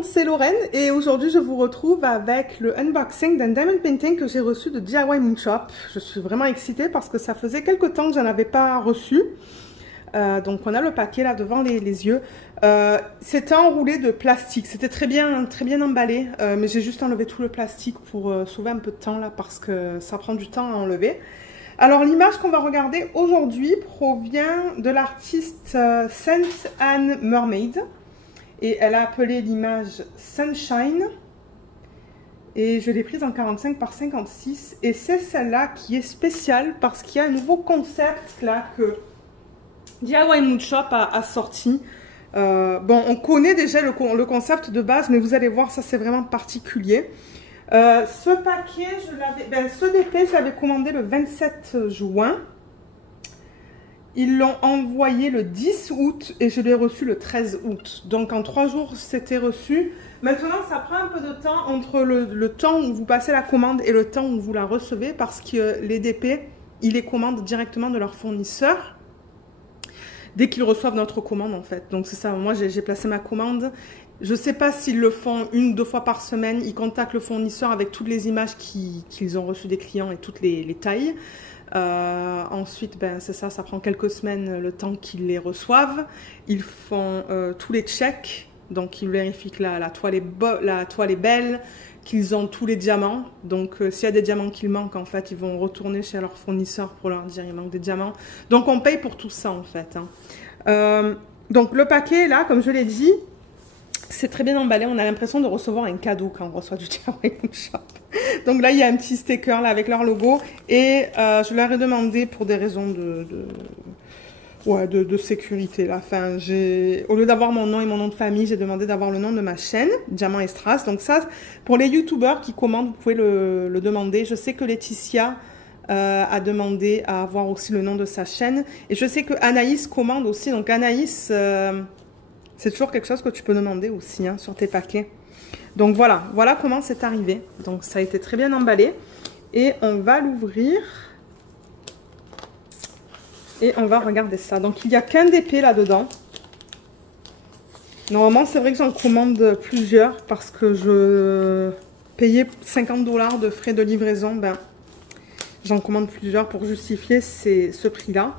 monde, c'est Lorraine et aujourd'hui je vous retrouve avec le unboxing d'un diamond painting que j'ai reçu de DIY Moon Shop. Je suis vraiment excitée parce que ça faisait quelques temps que je n'en avais pas reçu. Donc on a le paquet là devant les yeux. C'était enroulé de plastique, c'était très bien emballé, mais j'ai juste enlevé tout le plastique pour sauver un peu de temps là parce que ça prend du temps à enlever. Alors l'image qu'on va regarder aujourd'hui provient de l'artiste Saint Anne Mermaid. Et elle a appelé l'image Sunshine. Et je l'ai prise en 45 par 56. Et c'est celle-là qui est spéciale parce qu'il y a un nouveau concept là que DIY Moon Shop a sorti. Bon, on connaît déjà le concept de base, mais vous allez voir, ça c'est vraiment particulier. Ce paquet, ce DP, je l'avais commandé le 27 juin. Ils l'ont envoyé le 10 août et je l'ai reçu le 13 août. Donc en 3 jours, c'était reçu. Maintenant, ça prend un peu de temps entre le temps où vous passez la commande et le temps où vous la recevez parce que les DP, ils les commandent directement de leur fournisseur dès qu'ils reçoivent notre commande en fait. Donc c'est ça, moi j'ai placé ma commande. Je ne sais pas s'ils le font 1 ou 2 fois par semaine. Ils contactent le fournisseur avec toutes les images qu'ils ont reçues des clients et toutes les tailles. Ensuite, ben, c'est ça, ça prend quelques semaines le temps qu'ils les reçoivent. Ils font tous les checks, donc ils vérifient que la toile est belle, qu'ils ont tous les diamants. Donc s'il y a des diamants qui manquent, en fait, ils vont retourner chez leur fournisseur pour leur dire il manque des diamants. Donc on paye pour tout ça en fait. Hein. Donc le paquet là, comme je l'ai dit, c'est très bien emballé. On a l'impression de recevoir un cadeau quand on reçoit du DIY Moon Shop. Donc là, il y a un petit sticker là avec leur logo. Et je leur ai demandé pour des raisons de sécurité. Là. Enfin, au lieu d'avoir mon nom et mon nom de famille, j'ai demandé d'avoir le nom de ma chaîne, Diamant et Strass. Donc ça, pour les youtubeurs qui commandent, vous pouvez le demander. Je sais que Laetitia a demandé à avoir aussi le nom de sa chaîne. Et je sais que Anaïs commande aussi. Donc Anaïs... c'est toujours quelque chose que tu peux demander aussi hein, sur tes paquets. Donc voilà comment c'est arrivé. Donc ça a été très bien emballé. Et on va l'ouvrir. Et on va regarder ça. Donc il n'y a qu'un DP là-dedans. Normalement c'est vrai que j'en commande plusieurs. Parce que je payais 50 $ de frais de livraison. Ben, j'en commande plusieurs pour justifier ce prix-là.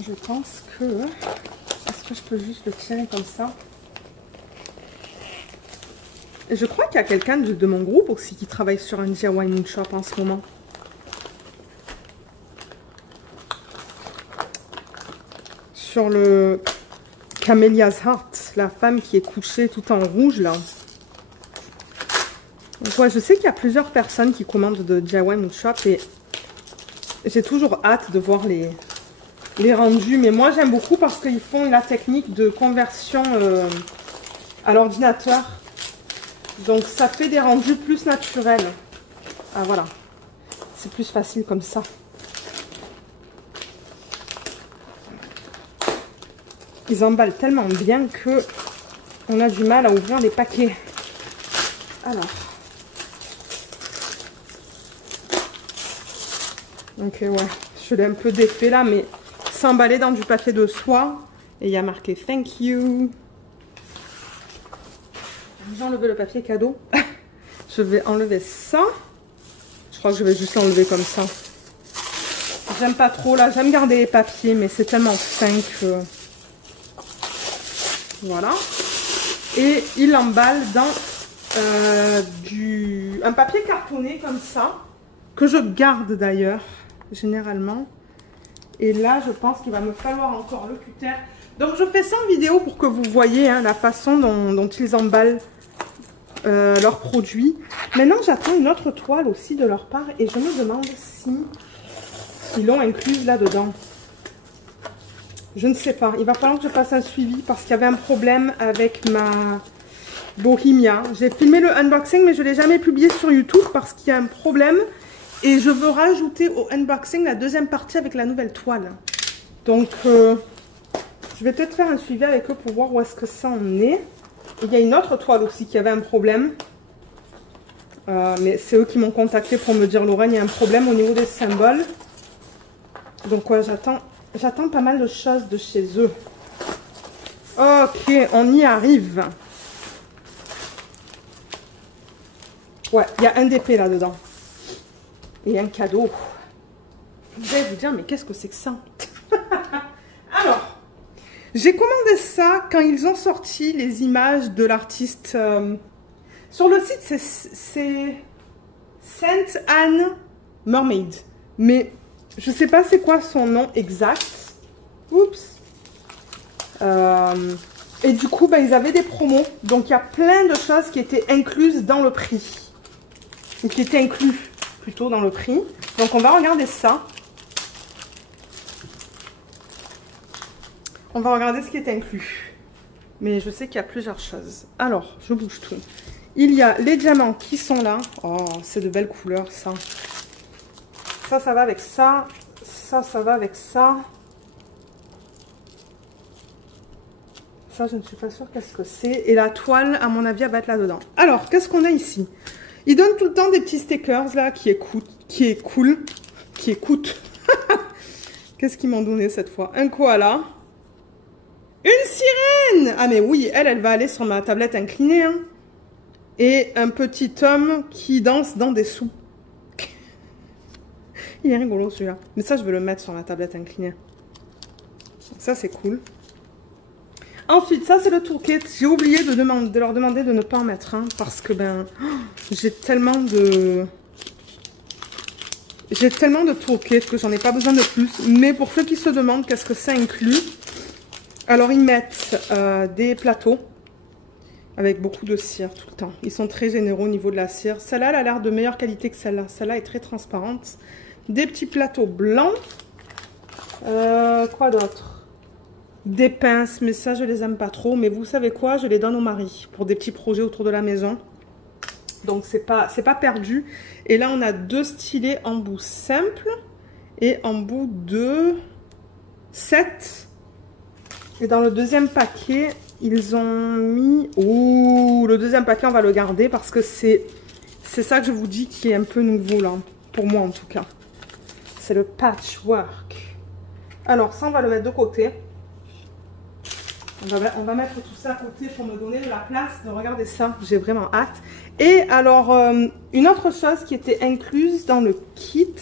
Je pense que... Est-ce que je peux juste le tirer comme ça? Et je crois qu'il y a quelqu'un de mon groupe aussi qui travaille sur un DIY Moon Shop en ce moment. Sur le Camellia's Heart, la femme qui est couchée tout en rouge là. Donc ouais, je sais qu'il y a plusieurs personnes qui commandent de DIY Moon Shop et j'ai toujours hâte de voir les rendus, mais moi j'aime beaucoup parce qu'ils font la technique de conversion à l'ordinateur, donc ça fait des rendus plus naturels. Ah voilà, c'est plus facile comme ça. Ils emballent tellement bien que on a du mal à ouvrir les paquets. Alors, donc ouais, je l'ai un peu défait là, mais c'est emballé dans du papier de soie et il y a marqué thank you. J'ai enlevé le papier cadeau. Je vais enlever ça. Je crois que je vais juste l'enlever comme ça. J'aime pas trop là, j'aime garder les papiers, mais c'est tellement fin que voilà. Et il l'emballe dans un papier cartonné comme ça que je garde d'ailleurs généralement. Et là, je pense qu'il va me falloir encore le cutter. Donc, je fais ça en vidéo pour que vous voyez hein, la façon dont ils emballent leurs produits. Maintenant, j'attends une autre toile aussi de leur part. Et je me demande s'ils l'ont incluse là-dedans. Je ne sais pas. Il va falloir que je fasse un suivi parce qu'il y avait un problème avec ma Bohemia. J'ai filmé le unboxing, mais je ne l'ai jamais publié sur YouTube parce qu'il y a un problème. Et je veux rajouter au unboxing la deuxième partie avec la nouvelle toile. Donc, je vais peut-être faire un suivi avec eux pour voir où est-ce que ça en est. Et il y a une autre toile aussi qui avait un problème. Mais c'est eux qui m'ont contacté pour me dire Lorraine, il y a un problème au niveau des symboles. Donc ouais, j'attends pas mal de choses de chez eux. Ok, on y arrive. Ouais, il y a un DP là-dedans. Et un cadeau. Je vais vous dire, mais qu'est-ce que c'est que ça? Alors, j'ai commandé ça quand ils ont sorti les images de l'artiste. Sur le site, c'est Sainte Anne Mermaid. Mais je sais pas c'est quoi son nom exact. Oups. Et du coup, bah, ils avaient des promos. Donc, il y a plein de choses qui étaient incluses dans le prix. Ou qui étaient inclus plutôt dans le prix. Donc, on va regarder ça. On va regarder ce qui est inclus. Mais je sais qu'il y a plusieurs choses. Alors, je bouge tout. Il y a les diamants qui sont là. Oh, c'est de belles couleurs, ça. Ça va avec ça. Ça va avec ça. Ça, je ne suis pas sûre qu'est-ce que c'est. Et la toile, à mon avis, elle va être là-dedans. Alors, qu'est-ce qu'on a ici? Ils donnent tout le temps des petits stickers, là, qui écoutent. Qu'est-ce qu'ils m'ont donné cette fois? Un koala. Une sirène! Ah, mais oui, elle va aller sur ma tablette inclinée, hein. Et un petit homme qui danse dans des sous. Il est rigolo, celui-là. Mais ça, je vais le mettre sur la tablette inclinée. Ça, c'est cool. Ensuite, ça c'est le toolkit. J'ai oublié de leur demander de ne pas en mettre un parce que ben j'ai tellement de toolkits que j'en ai pas besoin de plus. Mais pour ceux qui se demandent qu'est-ce que ça inclut, alors ils mettent des plateaux avec beaucoup de cire tout le temps. Ils sont très généreux au niveau de la cire. Celle-là, elle a l'air de meilleure qualité que celle-là. Celle-là est très transparente. Des petits plateaux blancs. Quoi d'autre? Des pinces, mais ça je les aime pas trop. Mais vous savez quoi, je les donne au mari pour des petits projets autour de la maison. Donc c'est pas perdu. Et là on a deux stylets en bout simple et en bout de 7. Et dans le deuxième paquet, ils ont mis... Ouh, le deuxième paquet on va le garder parce que c'est ça que je vous dis qui est un peu nouveau là. Pour moi en tout cas. C'est le patchwork. Alors ça on va le mettre de côté. On va mettre tout ça à côté pour me donner de la place de regarder ça. J'ai vraiment hâte. Et alors, une autre chose qui était incluse dans le kit,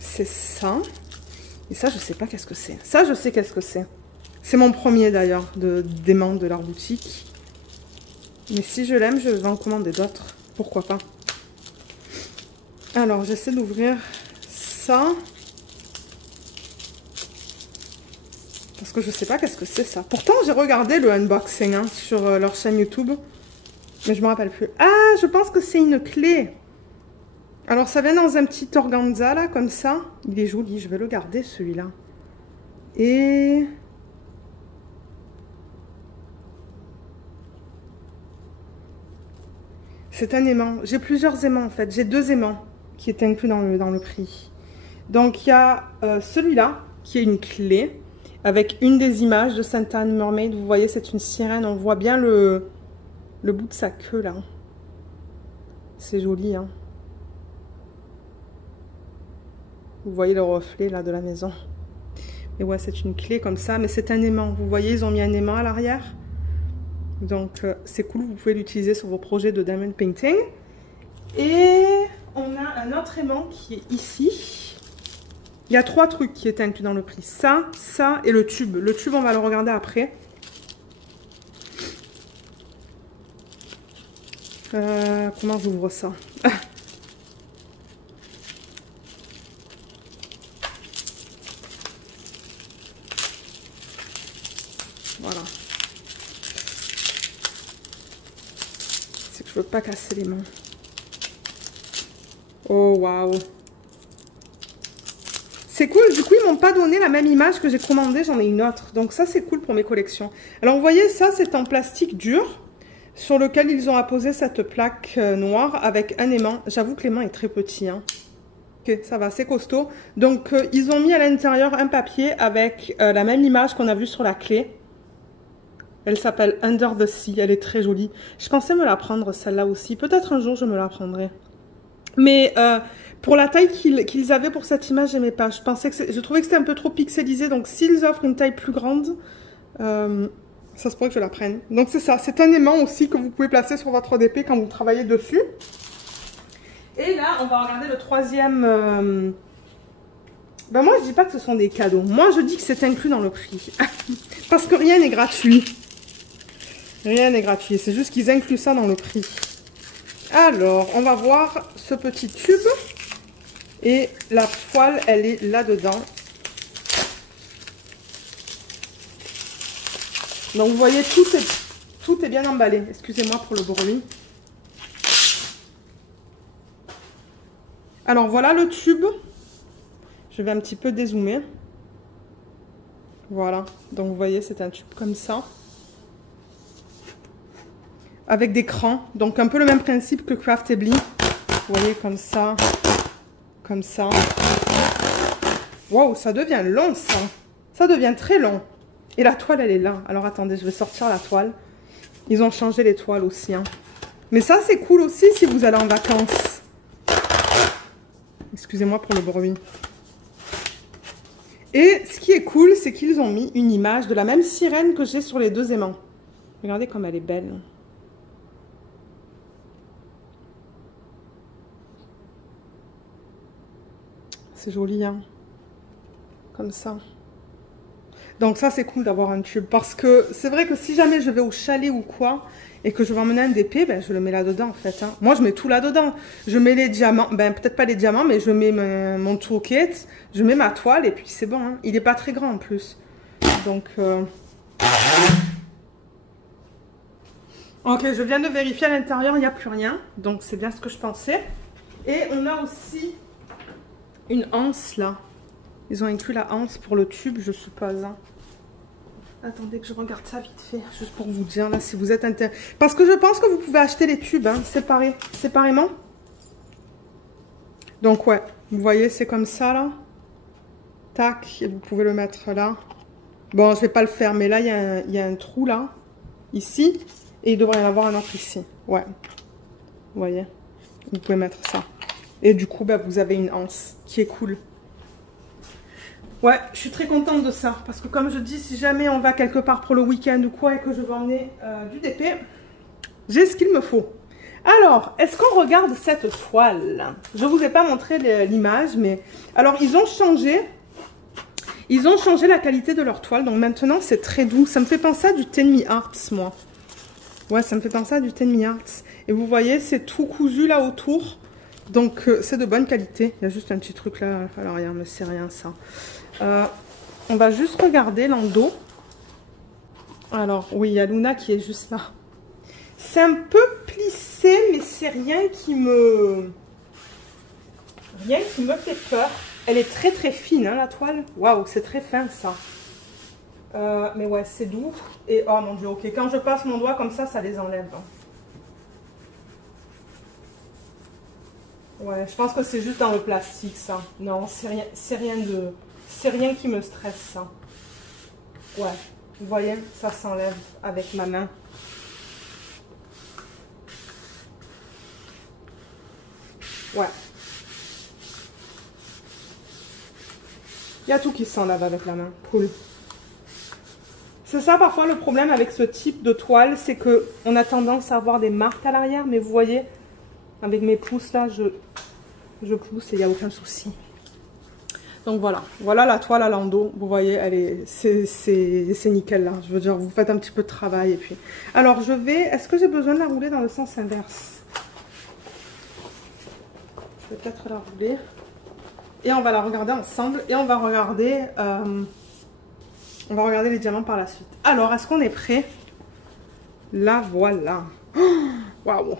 c'est ça. Et ça, je sais pas qu'est-ce que c'est. Ça, je sais qu'est-ce que c'est. C'est mon premier d'ailleurs d'aimant de leur boutique. Mais si je l'aime, je vais en commander d'autres. Pourquoi pas. Alors, j'essaie d'ouvrir ça. Parce que je sais pas qu'est-ce que c'est ça. Pourtant, j'ai regardé le unboxing hein, sur leur chaîne YouTube. Mais je me rappelle plus. Ah, je pense que c'est une clé. Alors, ça vient dans un petit organza, là, comme ça. Il est joli, je vais le garder, celui-là. Et... c'est un aimant. J'ai plusieurs aimants, en fait. J'ai deux aimants qui étaient inclus dans le prix. Donc, il y a celui-là, qui est une clé. Avec une des images de Sainte Anne Mermaid. Vous voyez, c'est une sirène. On voit bien le bout de sa queue, là. C'est joli, hein. Vous voyez le reflet, là, de la maison. Et ouais, c'est une clé comme ça. Mais c'est un aimant. Vous voyez, ils ont mis un aimant à l'arrière. Donc, c'est cool. Vous pouvez l'utiliser sur vos projets de diamond painting. Et on a un autre aimant qui est ici. Il y a trois trucs qui étaient inclus dans le prix. Ça et le tube. Le tube, on va le regarder après. Comment j'ouvre ça? Voilà. C'est que je veux pas casser les mains. Oh, waouh. C'est cool, du coup ils m'ont pas donné la même image que j'ai commandée, j'en ai une autre. Donc ça c'est cool pour mes collections. Alors vous voyez, ça c'est en plastique dur, sur lequel ils ont apposé cette plaque noire avec un aimant. J'avoue que l'aimant est très petit. Hein. Ok, ça va, c'est costaud. Donc ils ont mis à l'intérieur un papier avec la même image qu'on a vue sur la clé. Elle s'appelle Under the Sea. Elle est très jolie. Je pensais me la prendre, celle-là aussi. Peut-être un jour, je me la prendrai. Mais pour la taille qu'ils avaient pour cette image, j'aimais pas. Je trouvais que c'était un peu trop pixelisé. Donc, s'ils offrent une taille plus grande, ça se pourrait que je la prenne. Donc, c'est ça. C'est un aimant aussi que vous pouvez placer sur votre DP quand vous travaillez dessus. Et là, on va regarder le troisième... Ben moi, je dis pas que ce sont des cadeaux. Moi, je dis que c'est inclus dans le prix. Parce que rien n'est gratuit. Rien n'est gratuit. C'est juste qu'ils incluent ça dans le prix. Alors, on va voir ce petit tube. Et la toile, elle est là-dedans. Donc, vous voyez, tout est bien emballé. Excusez-moi pour le bruit. Alors, voilà le tube. Je vais un petit peu dézoomer. Voilà. Donc, vous voyez, c'est un tube comme ça. Avec des crans. Donc, un peu le même principe que Craftedly. Vous voyez, comme ça. Comme ça. Waouh, ça devient long, ça. Ça devient très long. Et la toile, elle est là. Alors, attendez, je vais sortir la toile. Ils ont changé les toiles aussi. Hein. Mais ça, c'est cool aussi si vous allez en vacances. Excusez-moi pour le bruit. Et ce qui est cool, c'est qu'ils ont mis une image de la même sirène que j'ai sur les deux aimants. Regardez comme elle est belle. C'est joli, hein. Comme ça. Donc ça, c'est cool d'avoir un tube. Parce que c'est vrai que si jamais je vais au chalet ou quoi, et que je vais emmener un DP, ben, je le mets là-dedans, en fait. Hein. Moi, je mets tout là-dedans. Je mets les diamants. Ben, peut-être pas les diamants, mais je mets mon toolkit. Je mets ma toile, et puis c'est bon. Hein. Il n'est pas très grand, en plus. Donc... Ok, je viens de vérifier à l'intérieur, il n'y a plus rien. Donc, c'est bien ce que je pensais. Et on a aussi une anse, là. Ils ont inclus la anse pour le tube, je suppose. Hein. Attendez que je regarde ça vite fait, juste pour vous dire, là, si vous êtes intéressé. Parce que je pense que vous pouvez acheter les tubes, hein, séparément. Donc, ouais, vous voyez, c'est comme ça, là. Tac, et vous pouvez le mettre là. Bon, je vais pas le faire, mais là, il y a un trou, là, ici. Et il devrait y en avoir un autre ici. Ouais. Vous voyez, vous pouvez mettre ça. Et du coup, bah, vous avez une anse qui est cool. Ouais, je suis très contente de ça. Parce que comme je dis, si jamais on va quelque part pour le week-end ou quoi et que je veux emmener du DP, j'ai ce qu'il me faut. Alors, est-ce qu'on regarde cette toile? Je ne vous ai pas montré l'image, mais... Alors, ils ont changé la qualité de leur toile. Donc maintenant, c'est très doux. Ça me fait penser à du Tenmi Arts, moi. Ouais, ça me fait penser à du Tenmi Arts. Et vous voyez, c'est tout cousu là autour. Donc, c'est de bonne qualité. Il y a juste un petit truc là à l'arrière, mais c'est rien ça. On va juste regarder l'endos. Alors, oui, il y a Luna qui est juste là. C'est un peu plissé, mais c'est rien qui me fait peur. Elle est très très fine, hein, la toile. Waouh, c'est très fin ça. Mais ouais, c'est doux. Et oh mon dieu, ok, quand je passe mon doigt comme ça, ça les enlève. Hein. Ouais, je pense que c'est juste dans le plastique, ça. Non, c'est rien qui me stresse, ça. Ouais, vous voyez, ça s'enlève avec ma main. Ouais. Il y a tout qui s'enlève avec la main. Cool. C'est ça parfois le problème avec ce type de toile, c'est que on a tendance à avoir des marques à l'arrière, mais vous voyez, avec mes pouces là, je pousse et il n'y a aucun souci. Donc voilà, voilà la toile à landau, vous voyez, elle est, c'est nickel là, je veux dire, vous faites un petit peu de travail et puis... Alors je vais, est-ce que j'ai besoin de la rouler dans le sens inverse? Je vais peut-être la rouler. Et on va la regarder ensemble et on va regarder les diamants par la suite. Alors, est-ce qu'on est prêt? La voilà. Waouh!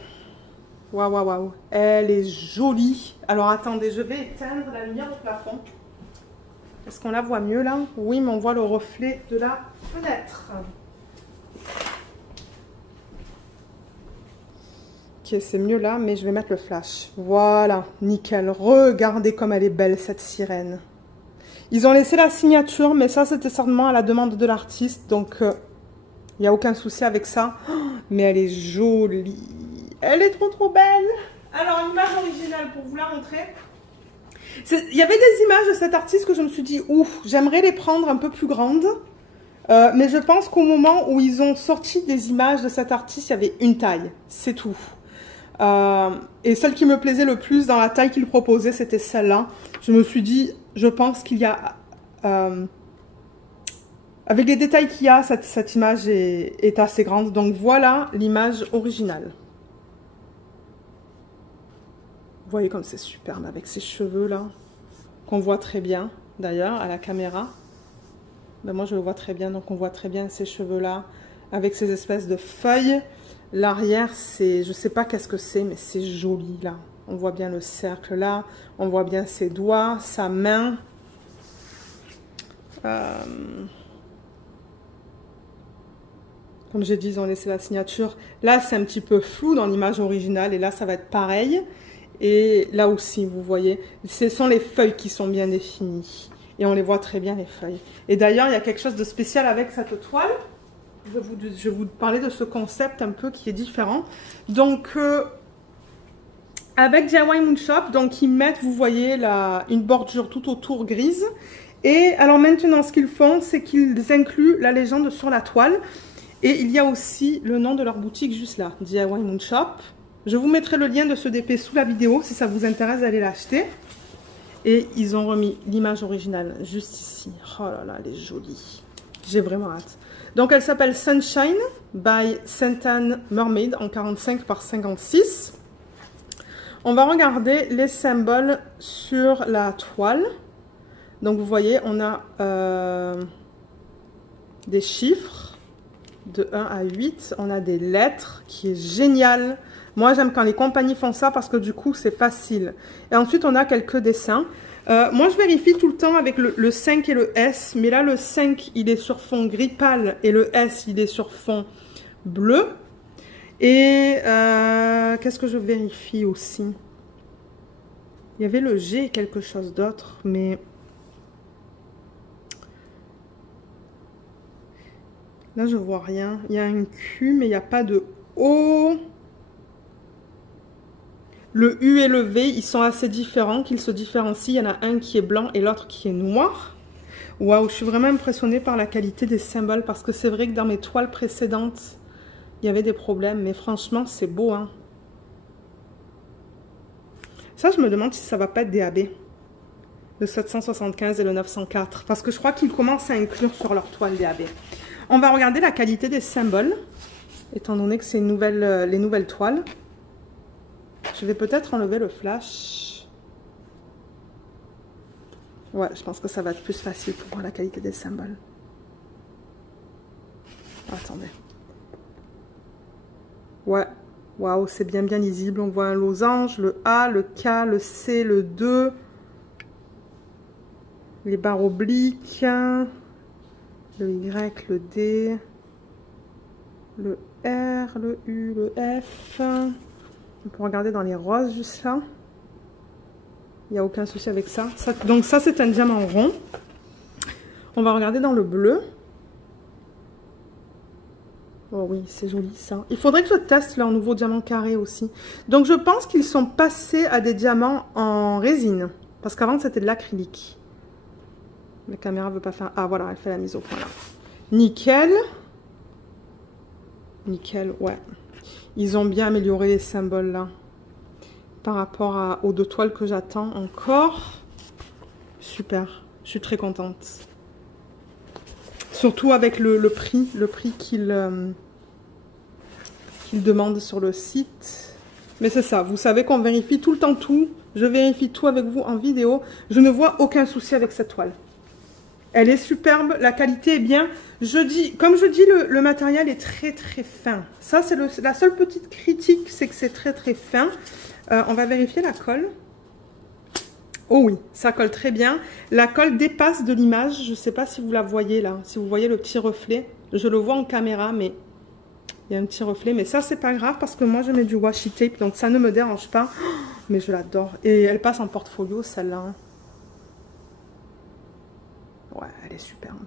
Waouh, waouh, waouh. Elle est jolie. Alors, attendez, je vais éteindre la lumière au plafond. Est-ce qu'on la voit mieux là? Oui, mais on voit le reflet de la fenêtre. Ok, c'est mieux là, mais je vais mettre le flash. Voilà, nickel. Regardez comme elle est belle, cette sirène. Ils ont laissé la signature, mais ça, c'était certainement à la demande de l'artiste. Donc, Il n'y a aucun souci avec ça. Oh, mais elle est jolie. Elle est trop belle. Alors, l'image originale, pour vous la montrer. Il y avait des images de cet artiste que je me suis dit, ouf, j'aimerais les prendre un peu plus grandes. Mais je pense qu'au moment où ils ont sorti des images de cet artiste, il y avait une taille. C'est tout. Et celle qui me plaisait le plus dans la taille qu'il proposait, c'était celle-là. Je me suis dit, je pense qu'il y a... avec les détails qu'il y a, cette image est assez grande. Donc voilà l'image originale. Vous voyez comme c'est superbe avec ces cheveux là, qu'on voit très bien d'ailleurs à la caméra. Ben moi je le vois très bien, donc on voit très bien ces cheveux là, avec ces espèces de feuilles. L'arrière c'est, je sais pas qu'est-ce que c'est, mais c'est joli là. On voit bien le cercle là, on voit bien ses doigts, sa main. Comme j'ai dit, ils ont laissé la signature. Là, c'est un petit peu flou dans l'image originale. Et là, ça va être pareil. Et là aussi, vous voyez, ce sont les feuilles qui sont bien définies. Et on les voit très bien, les feuilles. Et d'ailleurs, il y a quelque chose de spécial avec cette toile. Je vais vous parler de ce concept un peu qui est différent. Donc, avec DIY Moon Shop, donc ils mettent, vous voyez, une bordure tout autour grise. Et alors maintenant, ce qu'ils font, c'est qu'ils incluent la légende sur la toile. Et il y a aussi le nom de leur boutique juste là, DIY Moon Shop. Je vous mettrai le lien de ce DP sous la vidéo si ça vous intéresse d'aller l'acheter. Et ils ont remis l'image originale juste ici. Oh là là, elle est jolie. J'ai vraiment hâte. Donc elle s'appelle Sunshine by Saint-Anne Mermaid en 45 par 56. On va regarder les symboles sur la toile. Donc vous voyez, on a des chiffres. De 1 à 8, on a des lettres qui est génial. Moi, j'aime quand les compagnies font ça parce que du coup, c'est facile. Et ensuite, on a quelques dessins. Moi, je vérifie tout le temps avec le 5 et le S. Mais là, le 5, il est sur fond gris pâle et le S, il est sur fond bleu. Et qu'est-ce que je vérifie aussi? Il y avait le G et quelque chose d'autre, mais... Là, je vois rien. Il y a un Q, mais il n'y a pas de O. Le U et le V, ils sont assez différents, qu'ils se différencient. Il y en a un qui est blanc et l'autre qui est noir. Waouh, je suis vraiment impressionnée par la qualité des symboles, parce que c'est vrai que dans mes toiles précédentes, il y avait des problèmes. Mais franchement, c'est beau, hein. Ça, je me demande si ça va pas être DAB. Le 775 et le 904. Parce que je crois qu'ils commencent à inclure sur leur toile DAB. On va regarder la qualité des symboles, étant donné que c'est les nouvelles toiles. Je vais peut-être enlever le flash. Ouais, je pense que ça va être plus facile pour voir la qualité des symboles. Attendez. Ouais, waouh, c'est bien lisible. On voit un losange, le A, le K, le C, le 2. Les barres obliques. Le Y, le D, le R, le U, le F. On peut regarder dans les roses juste là. Il n'y a aucun souci avec ça. Donc ça, c'est un diamant rond. On va regarder dans le bleu. Oh oui, c'est joli ça. Il faudrait que je teste leur nouveau diamant carré aussi. Donc je pense qu'ils sont passés à des diamants en résine. Parce qu'avant, c'était de l'acrylique. La caméra ne veut pas faire... Ah, voilà, elle fait la mise au point là. Nickel. Nickel, ouais. Ils ont bien amélioré les symboles là. Par rapport aux deux toiles que j'attends encore. Super. Je suis très contente. Surtout avec le prix. Le prix qu'ils demandent sur le site. Mais c'est ça. Vous savez qu'on vérifie tout le temps tout. Je vérifie tout avec vous en vidéo. Je ne vois aucun souci avec cette toile. Elle est superbe, la qualité est bien. Comme je dis, le matériel est très fin. Ça, c'est la seule petite critique, c'est que c'est très fin. On va vérifier la colle. Oh oui, ça colle très bien. La colle dépasse de l'image. Je ne sais pas si vous la voyez là, si vous voyez le petit reflet. Je le vois en caméra, mais il y a un petit reflet. Mais ça, c'est pas grave parce que moi, je mets du washi tape, donc ça ne me dérange pas. Mais je l'adore. Et elle passe en portfolio, celle-là. Ouais, elle est superbe.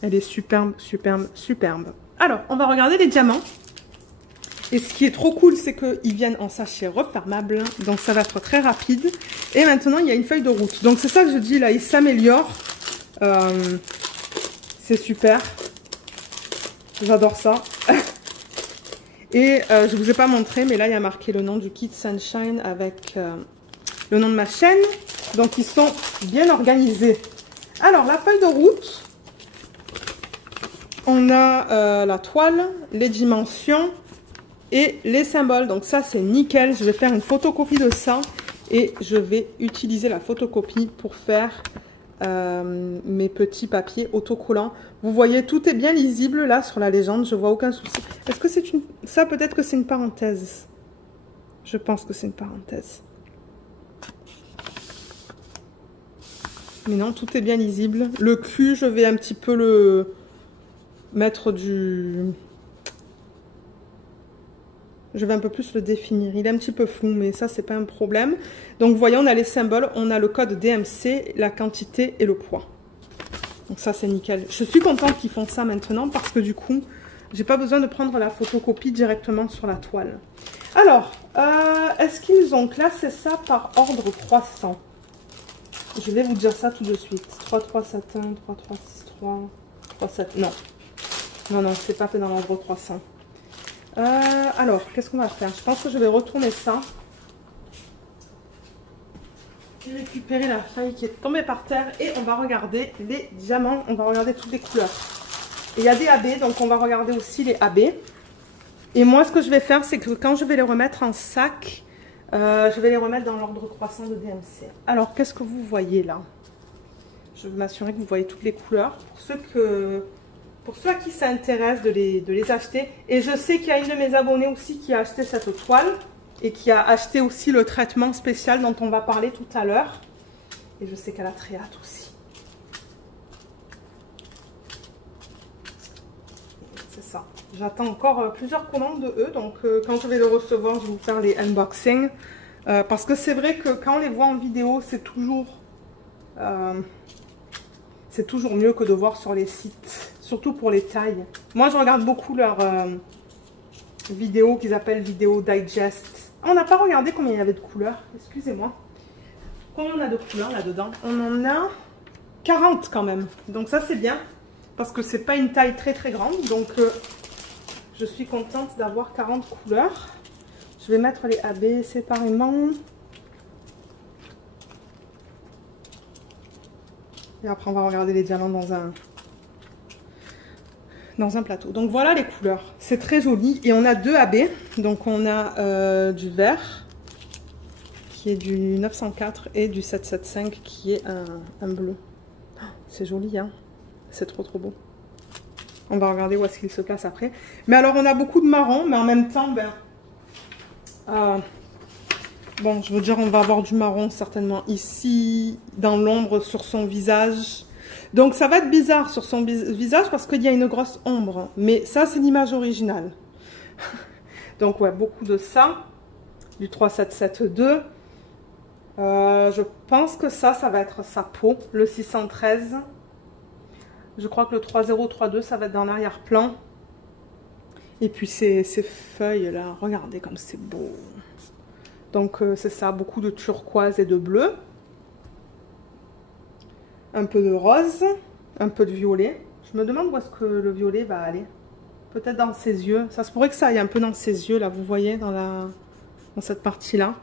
Elle est superbe, superbe, superbe. Alors, on va regarder les diamants. Et ce qui est trop cool, c'est qu'ils viennent en sachet refermable. Donc, ça va être très rapide. Et maintenant, il y a une feuille de route. Donc, c'est ça que je dis là, il s'améliore. C'est super. J'adore ça. Et je ne vous ai pas montré, mais là, il y a marqué le nom du kit Sunshine avec le nom de ma chaîne. Donc, ils sont bien organisés. Alors, la feuille de route. On a la toile, les dimensions et les symboles. Donc ça, c'est nickel. Je vais faire une photocopie de ça et je vais utiliser la photocopie pour faire mes petits papiers autocollants. Vous voyez, tout est bien lisible là sur la légende. Je vois aucun souci. Est-ce que c'est une... Ça, peut-être que c'est une parenthèse. Je pense que c'est une parenthèse. Mais non, tout est bien lisible. Le cul, je vais un petit peu le... mettre du... Je vais un peu plus le définir. Il est un petit peu flou, mais ça, c'est pas un problème. Donc, vous voyez, on a les symboles, on a le code DMC, la quantité et le poids. Donc ça, c'est nickel. Je suis contente qu'ils font ça maintenant parce que du coup, j'ai pas besoin de prendre la photocopie directement sur la toile. Alors, est-ce qu'ils ont classé ça par ordre croissant? Je vais vous dire ça tout de suite. 3, 3, 7, 1, 3, 3, 6, 3, 3, 7... Non. Non, non, c'est pas fait dans l'ordre croissant. Alors, qu'est-ce qu'on va faire? Je pense que je vais retourner ça. J'ai récupéré la feuille qui est tombée par terre et on va regarder les diamants. On va regarder toutes les couleurs. Et il y a des AB, donc on va regarder aussi les AB. Et moi, ce que je vais faire, c'est que quand je vais les remettre en sac, je vais les remettre dans l'ordre croissant de DMC. Alors, qu'est-ce que vous voyez là? Je vais m'assurer que vous voyez toutes les couleurs. Pour ceux à qui ça intéresse de les acheter. Et je sais qu'il y a une de mes abonnées aussi qui a acheté cette toile. Et qui a acheté aussi le traitement spécial dont on va parler tout à l'heure. Et je sais qu'elle a très hâte aussi. C'est ça. J'attends encore plusieurs commandes de eux. Donc quand je vais le recevoir, je vais vous faire les unboxings. Parce que c'est vrai que quand on les voit en vidéo, c'est toujours mieux que de voir sur les sites. Surtout pour les tailles. Moi, je regarde beaucoup leurs vidéos qu'ils appellent vidéo digest. On n'a pas regardé combien il y avait de couleurs. Excusez-moi. Combien on a de couleurs là-dedans? On en a 40 quand même. Donc ça, c'est bien. Parce que c'est pas une taille très très grande. Donc je suis contente d'avoir 40 couleurs. Je vais mettre les AB séparément. Et après, on va regarder les diamants dans un plateau. Donc voilà les couleurs. C'est très joli. Et on a deux AB. Donc on a du vert qui est du 904 et du 775 qui est un bleu. Oh, c'est joli, hein. C'est trop trop beau. On va regarder où est-ce qu'il se place après. Mais alors on a beaucoup de marron, mais en même temps, bon, je veux dire, on va avoir du marron certainement ici, dans l'ombre, sur son visage. Donc ça va être bizarre sur son visage parce qu'il y a une grosse ombre. Mais ça, c'est l'image originale. Donc ouais, beaucoup de ça. Du 3772. Je pense que ça va être sa peau. Le 613. Je crois que le 3032, ça va être dans l'arrière-plan. Et puis ces feuilles là, regardez comme c'est beau. Donc c'est ça, beaucoup de turquoise et de bleu. Un peu de rose, un peu de violet. Je me demande où est-ce que le violet va aller. Peut-être dans ses yeux. Ça se pourrait que ça aille un peu dans ses yeux, là, vous voyez, dans cette partie-là.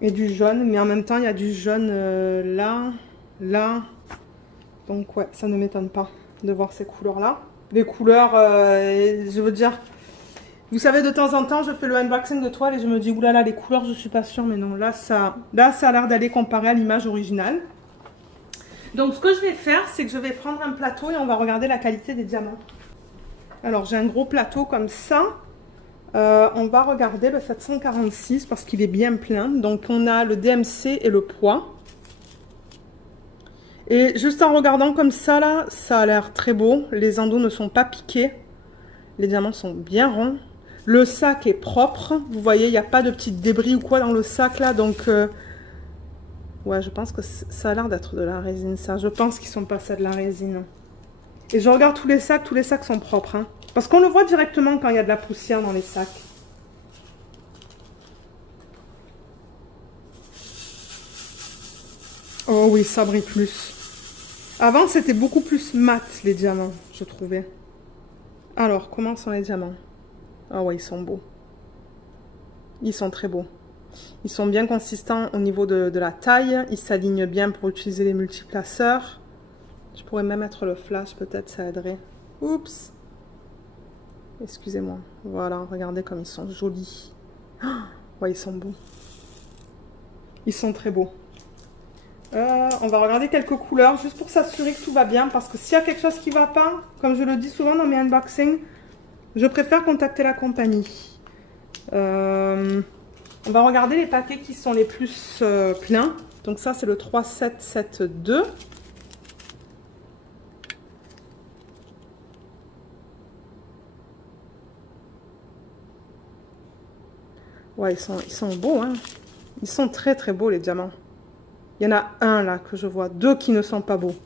Et du jaune, mais en même temps, il y a du jaune là, là. Donc ouais, ça ne m'étonne pas de voir ces couleurs-là. Les couleurs, je veux dire... Vous savez, de temps en temps, je fais le unboxing de toile et je me dis, oulala, les couleurs, je suis pas sûre. Mais non, là, ça a l'air d'aller comparer à l'image originale. Donc, ce que je vais faire, c'est que je vais prendre un plateau et on va regarder la qualité des diamants. Alors, j'ai un gros plateau comme ça. On va regarder le 746 parce qu'il est bien plein. Donc, on a le DMC et le poids. Et juste en regardant comme ça, là, ça a l'air très beau. Les endos ne sont pas piqués. Les diamants sont bien ronds. Le sac est propre. Vous voyez, il n'y a pas de petits débris ou quoi dans le sac là. Donc, Ouais, je pense que ça a l'air d'être de la résine, ça. Je pense qu'ils sont passés à de la résine. Et je regarde tous les sacs sont propres. Hein. Parce qu'on le voit directement quand il y a de la poussière dans les sacs. Oh oui, ça brille plus. Avant, c'était beaucoup plus mat, les diamants, je trouvais. Alors, comment sont les diamants? Ah ouais, ils sont beaux. Ils sont très beaux. Ils sont bien consistants au niveau de la taille. Ils s'alignent bien pour utiliser les multiplaceurs. Je pourrais même mettre le flash, peut-être ça aiderait. Oups. Excusez-moi. Voilà, regardez comme ils sont jolis. Oh, ouais, ils sont beaux. Ils sont très beaux. On va regarder quelques couleurs juste pour s'assurer que tout va bien. Parce que s'il y a quelque chose qui ne va pas, comme je le dis souvent dans mes unboxings, je préfère contacter la compagnie. On va regarder les paquets qui sont les plus pleins. Donc ça, c'est le 3772. Ouais, ils sont beaux, hein. Ils sont très très beaux, les diamants. Il y en a un là que je vois, deux qui ne sont pas beaux.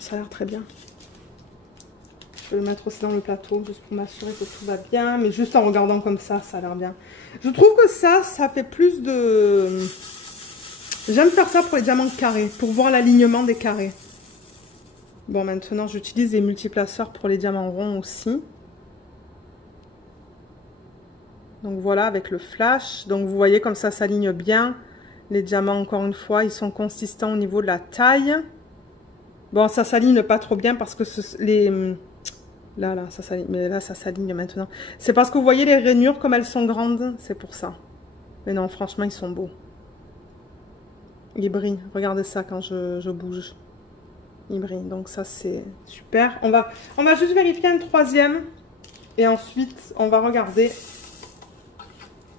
Ça a l'air très bien. Je vais le mettre aussi dans le plateau, juste pour m'assurer que tout va bien. Mais juste en regardant comme ça a l'air bien. Je trouve que ça fait plus de... J'aime faire ça pour les diamants carrés, pour voir l'alignement des carrés. Bon, maintenant, j'utilise les multiplaceurs pour les diamants ronds aussi. Donc voilà, avec le flash. Donc vous voyez comme ça s'aligne bien. Les diamants, encore une fois, ils sont consistants au niveau de la taille. Bon, ça s'aligne pas trop bien parce que Là, ça s'aligne. Mais là, ça s'aligne maintenant. C'est parce que vous voyez les rainures comme elles sont grandes. C'est pour ça. Mais non, franchement, ils sont beaux. Ils brillent. Regardez ça quand je bouge. Ils brillent. Donc ça, c'est super. On va juste vérifier un troisième. Et ensuite, on va regarder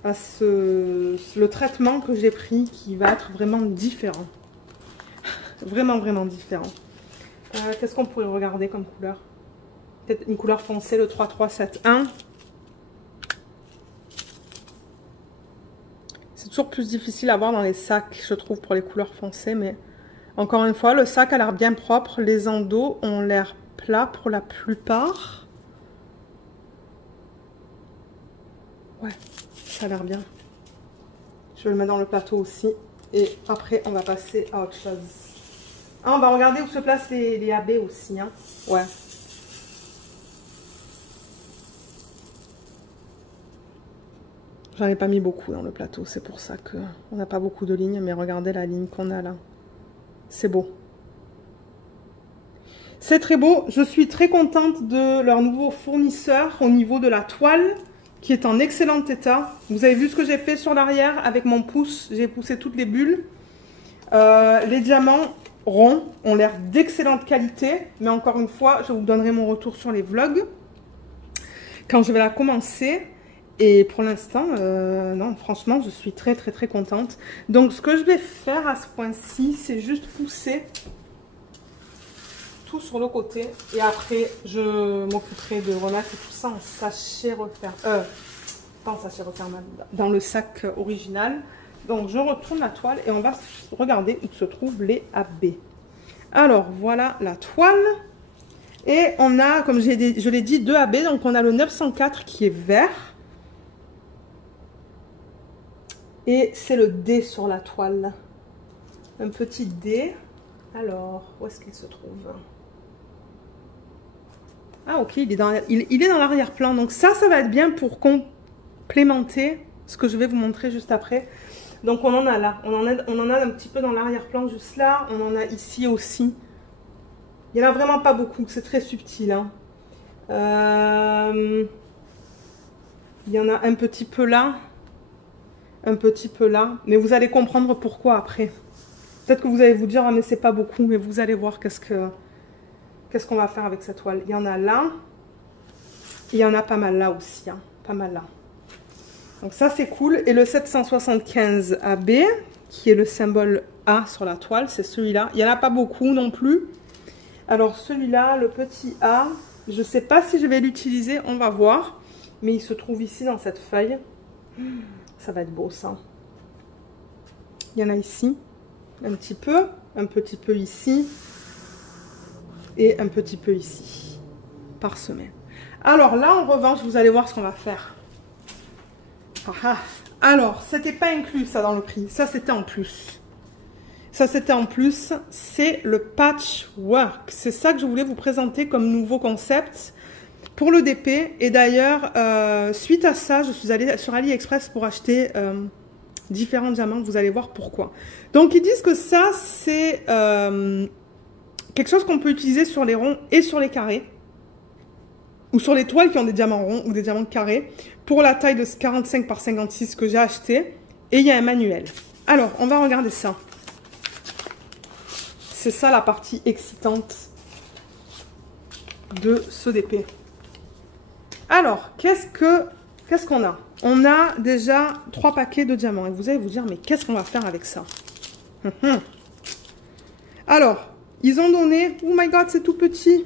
à le traitement que j'ai pris qui va être vraiment différent. Vraiment, vraiment différent. Qu'est-ce qu'on pourrait regarder comme couleur? Peut-être une couleur foncée, le 3371. C'est toujours plus difficile à voir dans les sacs, je trouve, pour les couleurs foncées. Mais encore une fois, le sac a l'air bien propre. Les endos ont l'air plats pour la plupart. Ouais, ça a l'air bien. Je vais le mettre dans le plateau aussi. Et après, on va passer à autre chose. Ah, on va regarder où se placent les AB aussi. Hein. Ouais. J'en ai pas mis beaucoup dans le plateau. C'est pour ça qu'on n'a pas beaucoup de lignes. Mais regardez la ligne qu'on a là. C'est beau. C'est très beau. Je suis très contente de leur nouveau fournisseur au niveau de la toile, qui est en excellent état. Vous avez vu ce que j'ai fait sur l'arrière avec mon pouce. J'ai poussé toutes les bulles. Les diamants ronds ont l'air d'excellente qualité. Mais encore une fois, je vous donnerai mon retour sur les vlogs quand je vais la commencer. Et pour l'instant, non, franchement, je suis très très très contente. Donc ce que je vais faire à ce point-ci, c'est juste pousser tout sur le côté. Et après, je m'occuperai de remettre tout ça en sachet refermable. Pas en sachet refermable, dans le sac original. Donc je retourne la toile et on va regarder où se trouvent les AB. Alors voilà la toile. Et on a, comme je l'ai dit, 2 AB. Donc on a le 904 qui est vert. Et c'est le D sur la toile. Un petit D. Alors, où est-ce qu'il se trouve? Ah ok, il est dans l'arrière-plan. Donc ça va être bien pour complémenter ce que je vais vous montrer juste après. Donc on en a là. On en a un petit peu dans l'arrière-plan juste là. On en a ici aussi. Il n'y en a vraiment pas beaucoup. C'est très subtil. Hein. Il y en a un petit peu là. Un petit peu là, mais vous allez comprendre pourquoi après. Peut-être que vous allez vous dire, ah mais c'est pas beaucoup, mais vous allez voir qu'est-ce qu'on va faire avec cette toile. Il y en a là, il y en a pas mal là aussi, hein, pas mal là. Donc ça c'est cool. Et le 775 AB, qui est le symbole A sur la toile, c'est celui-là. Il n'y en a pas beaucoup non plus. Alors celui-là, le petit A, je sais pas si je vais l'utiliser, on va voir. mais il se trouve ici dans cette feuille. Ça va être beau ça. Il y en a ici, un petit peu ici, et un petit peu ici, par semaine. Alors là, en revanche, vous allez voir ce qu'on va faire. Alors, c'était pas inclus ça dans le prix, ça c'était en plus. Ça c'était en plus, c'est le patchwork. C'est ça que je voulais vous présenter comme nouveau concept pour le DP. Et d'ailleurs, suite à ça, je suis allée sur AliExpress pour acheter différents diamants. Vous allez voir pourquoi. Donc, ils disent que ça, c'est quelque chose qu'on peut utiliser sur les ronds et sur les carrés. Ou sur les toiles qui ont des diamants ronds ou des diamants carrés. Pour la taille de 45 par 56 que j'ai acheté. Et il y a un manuel. Alors, on va regarder ça. C'est ça la partie excitante de ce DP. Alors, qu'est-ce qu'on a? On a déjà 3 paquets de diamants. Et vous allez vous dire, mais qu'est-ce qu'on va faire avec ça? Alors, ils ont donné... Oh my god, c'est tout petit.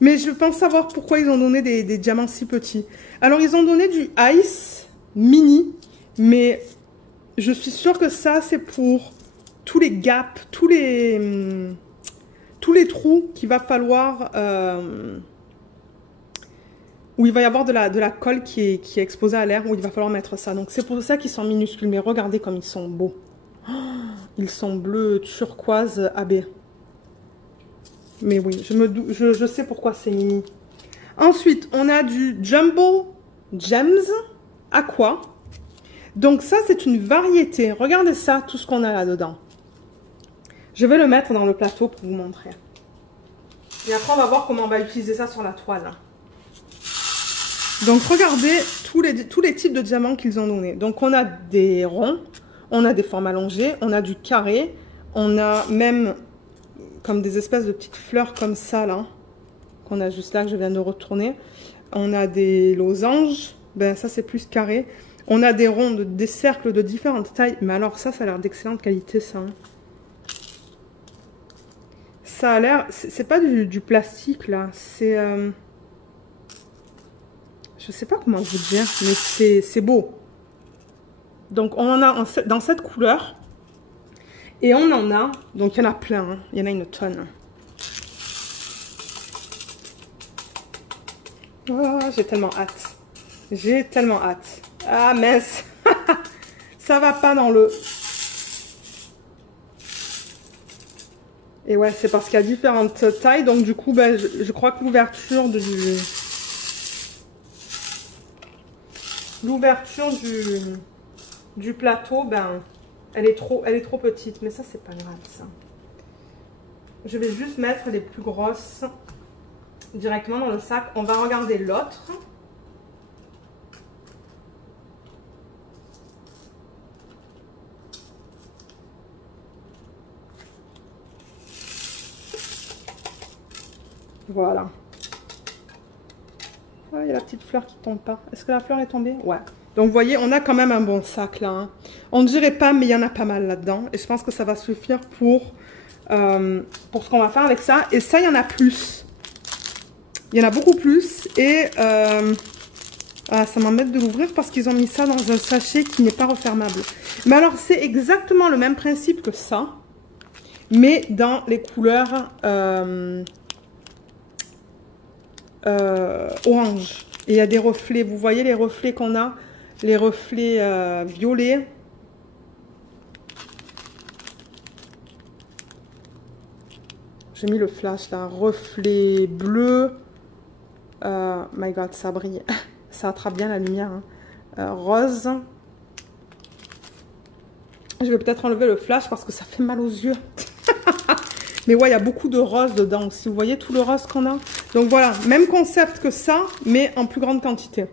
Mais je pense savoir pourquoi ils ont donné des diamants si petits. Alors, ils ont donné du Ice Mini. Mais je suis sûre que ça, c'est pour tous les gaps, tous les trous qu'il va falloir... où il va y avoir de la colle qui est exposée à l'air, où il va falloir mettre ça. Donc c'est pour ça qu'ils sont minuscules. Mais regardez comme ils sont beaux. Oh, ils sont bleus turquoise AB. Mais oui, je sais pourquoi c'est mini. Ensuite, on a du Jumbo Gems Aqua. Donc ça, c'est une variété. Regardez ça, tout ce qu'on a là-dedans. Je vais le mettre dans le plateau pour vous montrer. Et après, on va voir comment on va utiliser ça sur la toile. Donc, regardez tous les types de diamants qu'ils ont donnés. Donc, on a des ronds, on a des formes allongées, on a du carré, on a même comme des espèces de petites fleurs comme ça, là, qu'on a juste là, que je viens de retourner. On a des losanges, ben ça, c'est plus carré. On a des ronds, des cercles de différentes tailles. Mais alors, ça a l'air d'excellente qualité, ça. Hein. Ça a l'air... C'est pas du plastique, là. C'est... Je sais pas comment vous dire, mais c'est beau. Donc, on en a dans cette couleur. Et on en a... Donc, il y en a plein. Hein. Il y en a une tonne. Oh, j'ai tellement hâte. J'ai tellement hâte. Ah, mince. Ça va pas dans le... Et ouais, c'est parce qu'il y a différentes tailles. Donc, du coup, ben, je crois que l'ouverture du plateau, ben, elle est trop petite. Mais ça, c'est pas grave, ça. Je vais juste mettre les plus grosses directement dans le sac. On va regarder l'autre. Voilà. Ah, il y a la petite fleur qui tombe pas. Est-ce que la fleur est tombée? Ouais. Donc, vous voyez, on a quand même un bon sac, là. Hein. On ne dirait pas, mais il y en a pas mal là-dedans. Et je pense que ça va suffire pour ce qu'on va faire avec ça. Et ça, il y en a plus. Il y en a beaucoup plus. Et ça m'embête de l'ouvrir parce qu'ils ont mis ça dans un sachet qui n'est pas refermable. Mais alors, c'est exactement le même principe que ça. Mais dans les couleurs orange. Et il y a des reflets. Vous voyez les reflets qu'on a? Les reflets violets. J'ai mis le flash là. Reflet bleu. My God, ça brille. Ça attrape bien la lumière. Hein. Rose. Je vais peut-être enlever le flash parce que ça fait mal aux yeux. Mais ouais, il y a beaucoup de rose dedans aussi. Vous voyez tout le rose qu'on a? Donc voilà, même concept que ça, mais en plus grande quantité.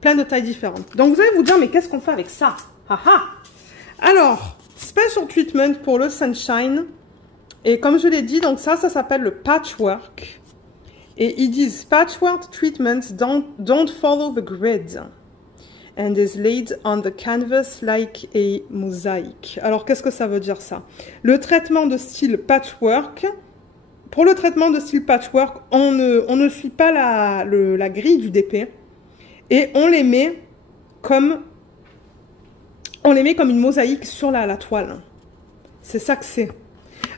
Plein de tailles différentes. Donc vous allez vous dire, mais qu'est-ce qu'on fait avec ça? Alors, Special Treatment pour le Sunshine. Et comme je l'ai dit, donc ça s'appelle le Patchwork. Et ils disent, Patchwork Treatments don't follow the grid. And is laid on the canvas like a mosaic. Alors, qu'est-ce que ça veut dire ça? Le traitement de style patchwork. Pour le traitement de style patchwork, on ne suit pas la grille du DP. et on les met comme une mosaïque sur la toile. C'est ça que c'est.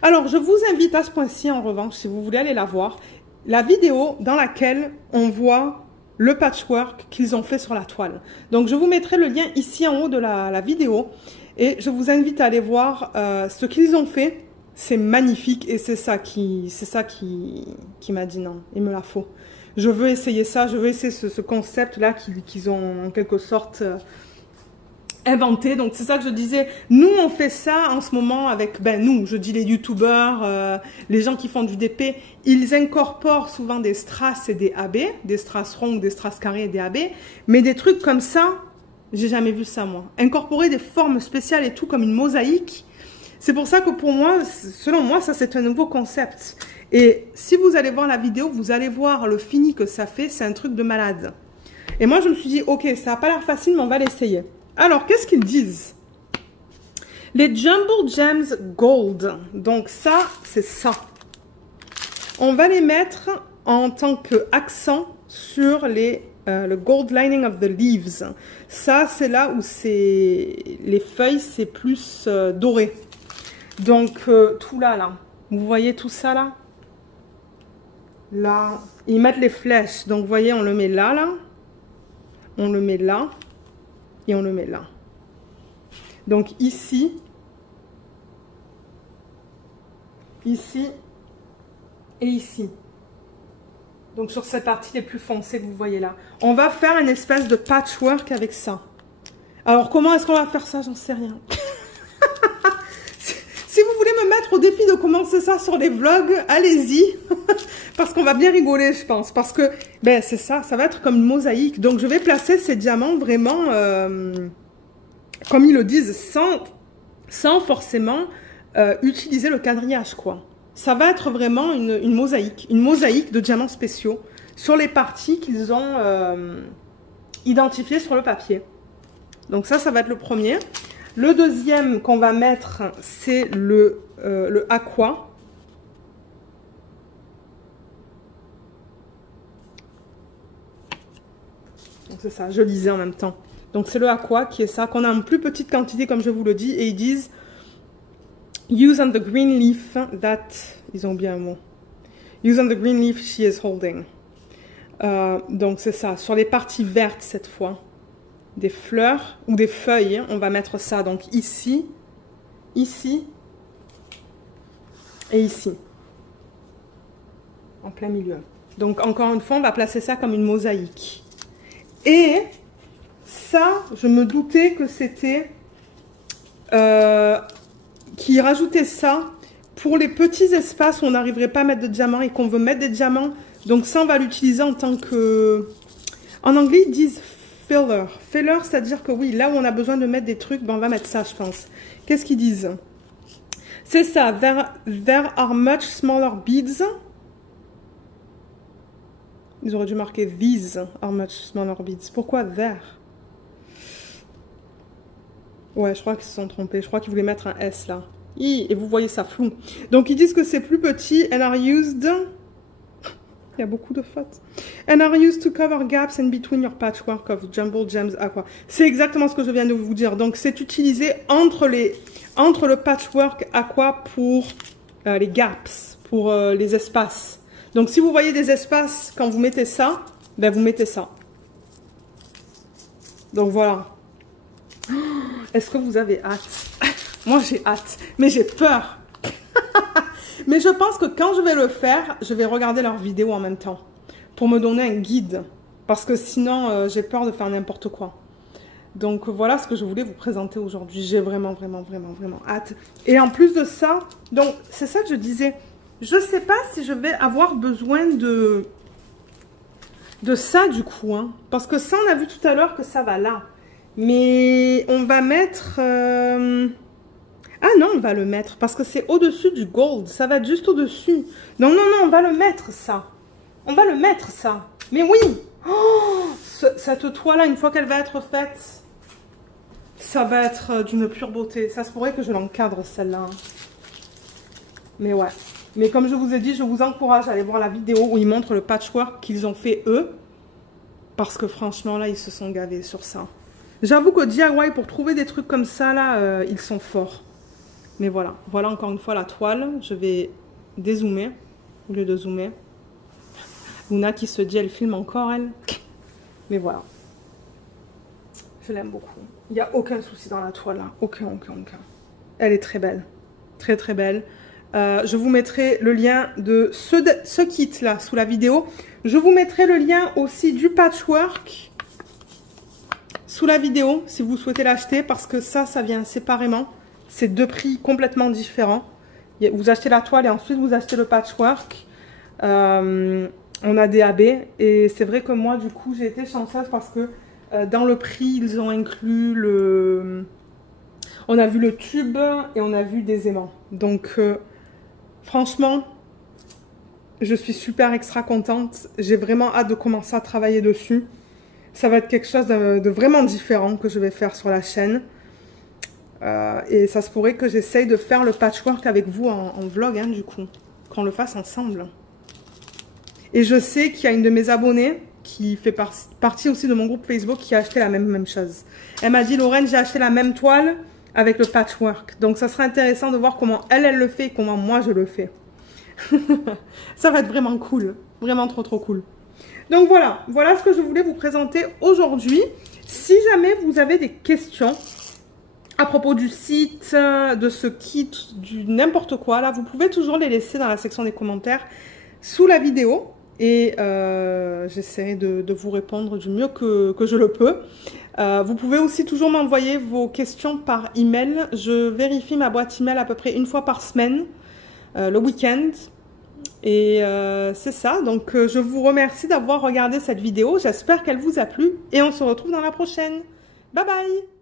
Alors, je vous invite à ce point-ci, en revanche, si vous voulez aller la voir, la vidéo dans laquelle on voit le patchwork qu'ils ont fait sur la toile. Donc, je vous mettrai le lien ici en haut de la vidéo et je vous invite à aller voir ce qu'ils ont fait. C'est magnifique et c'est ça qui m'a dit non, il me la faut. Je veux essayer ça, je veux essayer ce concept-là qu'ils ont en quelque sorte inventé. Donc c'est ça que je disais, nous on fait ça en ce moment avec, nous, je dis les youtubeurs, les gens qui font du DP, ils incorporent souvent des strass et des AB, des strass ronds, des strass carrés et des AB, mais des trucs comme ça, j'ai jamais vu ça moi. Incorporer des formes spéciales et tout comme une mosaïque, c'est pour ça que pour moi, selon moi, ça c'est un nouveau concept. Et si vous allez voir la vidéo, vous allez voir le fini que ça fait, c'est un truc de malade. Et moi je me suis dit, ok, ça n'a pas l'air facile, mais on va l'essayer. Alors, qu'est-ce qu'ils disent? Les Jumbo Gems Gold. Donc ça, c'est ça. On va les mettre en tant qu'accent sur le gold lining of the leaves. Ça, c'est là où les feuilles, c'est plus doré. Donc, tout là. Vous voyez tout ça, là? Là, ils mettent les flèches. Donc, vous voyez, on le met là. On le met là. Et on le met là. Donc ici, ici et ici. Donc sur cette partie les plus foncées que vous voyez là. On va faire une espèce de patchwork avec ça. Alors comment est-ce qu'on va faire ça? J'en sais rien. Si vous voulez me mettre au défi de commencer ça sur les vlogs, allez-y. Parce qu'on va bien rigoler, je pense. Parce que, c'est ça, ça va être comme une mosaïque. Donc, je vais placer ces diamants vraiment, comme ils le disent, sans forcément utiliser le quadrillage, quoi. Ça va être vraiment une mosaïque de diamants spéciaux sur les parties qu'ils ont identifiées sur le papier. Donc, ça va être le premier. Le deuxième qu'on va mettre, c'est le aqua. C'est ça, je lisais en même temps. Donc c'est le aqua qui est ça, qu'on a en plus petite quantité comme je vous le dis. Et ils disent use on the green leaf that... Ils ont bien un mot. Use on the green leaf she is holding. Donc c'est ça, sur les parties vertes cette fois. Des fleurs ou des feuilles, on va mettre ça. Donc ici, ici et ici. En plein milieu. Donc encore une fois, on va placer ça comme une mosaïque. Et ça, je me doutais que c'était qui rajoutait ça pour les petits espaces où on n'arriverait pas à mettre de diamants et qu'on veut mettre des diamants. Donc ça, on va l'utiliser en tant que... En anglais, ils disent filler. Filler, c'est-à-dire que oui, là où on a besoin de mettre des trucs, on va mettre ça, je pense. Qu'est-ce qu'ils disent? C'est ça. There are much smaller beads. Ils auraient dû marquer these are much smaller beads. Pourquoi there? Ouais, je crois qu'ils se sont trompés. Je crois qu'ils voulaient mettre un S là. Et vous voyez ça flou. Donc ils disent que c'est plus petit and are used. Il y a beaucoup de fautes. And are used to cover gaps in between your patchwork of jumbo gems aqua. C'est exactement ce que je viens de vous dire. Donc c'est utilisé entre le patchwork aqua pour les gaps, pour les espaces. Donc, si vous voyez des espaces, quand vous mettez ça, vous mettez ça. Donc, voilà. Est-ce que vous avez hâte? Moi, j'ai hâte. Mais j'ai peur. Mais je pense que quand je vais le faire, je vais regarder leurs vidéos en même temps. Pour me donner un guide. Parce que sinon, j'ai peur de faire n'importe quoi. Donc, voilà ce que je voulais vous présenter aujourd'hui. J'ai vraiment hâte. Et en plus de ça, donc, c'est ça que je disais... Je ne sais pas si je vais avoir besoin de ça du coup. Hein. Parce que ça, on a vu tout à l'heure que ça va là. Mais on va mettre... Ah non, on va le mettre. Parce que c'est au-dessus du gold. Ça va être juste au-dessus. Non, on va le mettre ça. On va le mettre ça. Mais oui. Oh, cette toile-là, une fois qu'elle va être faite, ça va être d'une pure beauté. Ça se pourrait que je l'encadre celle-là. Mais ouais. Mais comme je vous ai dit, je vous encourage à aller voir la vidéo où ils montrent le patchwork qu'ils ont fait eux. Parce que franchement, là, ils se sont gavés sur ça. J'avoue que DIY, pour trouver des trucs comme ça, là, ils sont forts. Mais voilà. Voilà encore une fois la toile. Je vais dézoomer au lieu de zoomer. Luna qui se dit, elle filme encore, elle. Mais voilà. Je l'aime beaucoup. Il n'y a aucun souci dans la toile, là. Aucun. Elle est très belle. Très, très belle. Je vous mettrai le lien de ce kit-là sous la vidéo. Je vous mettrai le lien aussi du patchwork sous la vidéo, si vous souhaitez l'acheter, parce que ça vient séparément. C'est deux prix complètement différents. Vous achetez la toile et ensuite vous achetez le patchwork. On a des AB. Et c'est vrai que moi, du coup, j'ai été chanceuse parce que dans le prix, ils ont inclus le... On a vu le tube et on a vu des aimants. Donc, franchement, je suis super extra contente. J'ai vraiment hâte de commencer à travailler dessus. Ça va être quelque chose de vraiment différent que je vais faire sur la chaîne. Et ça se pourrait que j'essaye de faire le patchwork avec vous en vlog, hein, du coup. Qu'on le fasse ensemble. Et je sais qu'il y a une de mes abonnées qui fait partie aussi de mon groupe Facebook qui a acheté la même chose. Elle m'a dit, Lorraine, j'ai acheté la même toile avec le patchwork. Donc ça sera intéressant de voir comment elle le fait et comment moi je le fais. Ça va être vraiment cool. Vraiment trop cool. Donc voilà, voilà ce que je voulais vous présenter aujourd'hui. Si jamais vous avez des questions à propos du site, de ce kit, du n'importe quoi, là, vous pouvez toujours les laisser dans la section des commentaires sous la vidéo. Et j'essaierai de vous répondre du mieux que je le peux. Vous pouvez aussi toujours m'envoyer vos questions par email. Je vérifie ma boîte email à peu près une fois par semaine, le week-end. Et c'est ça, donc je vous remercie d'avoir regardé cette vidéo, j'espère qu'elle vous a plu et on se retrouve dans la prochaine. Bye bye!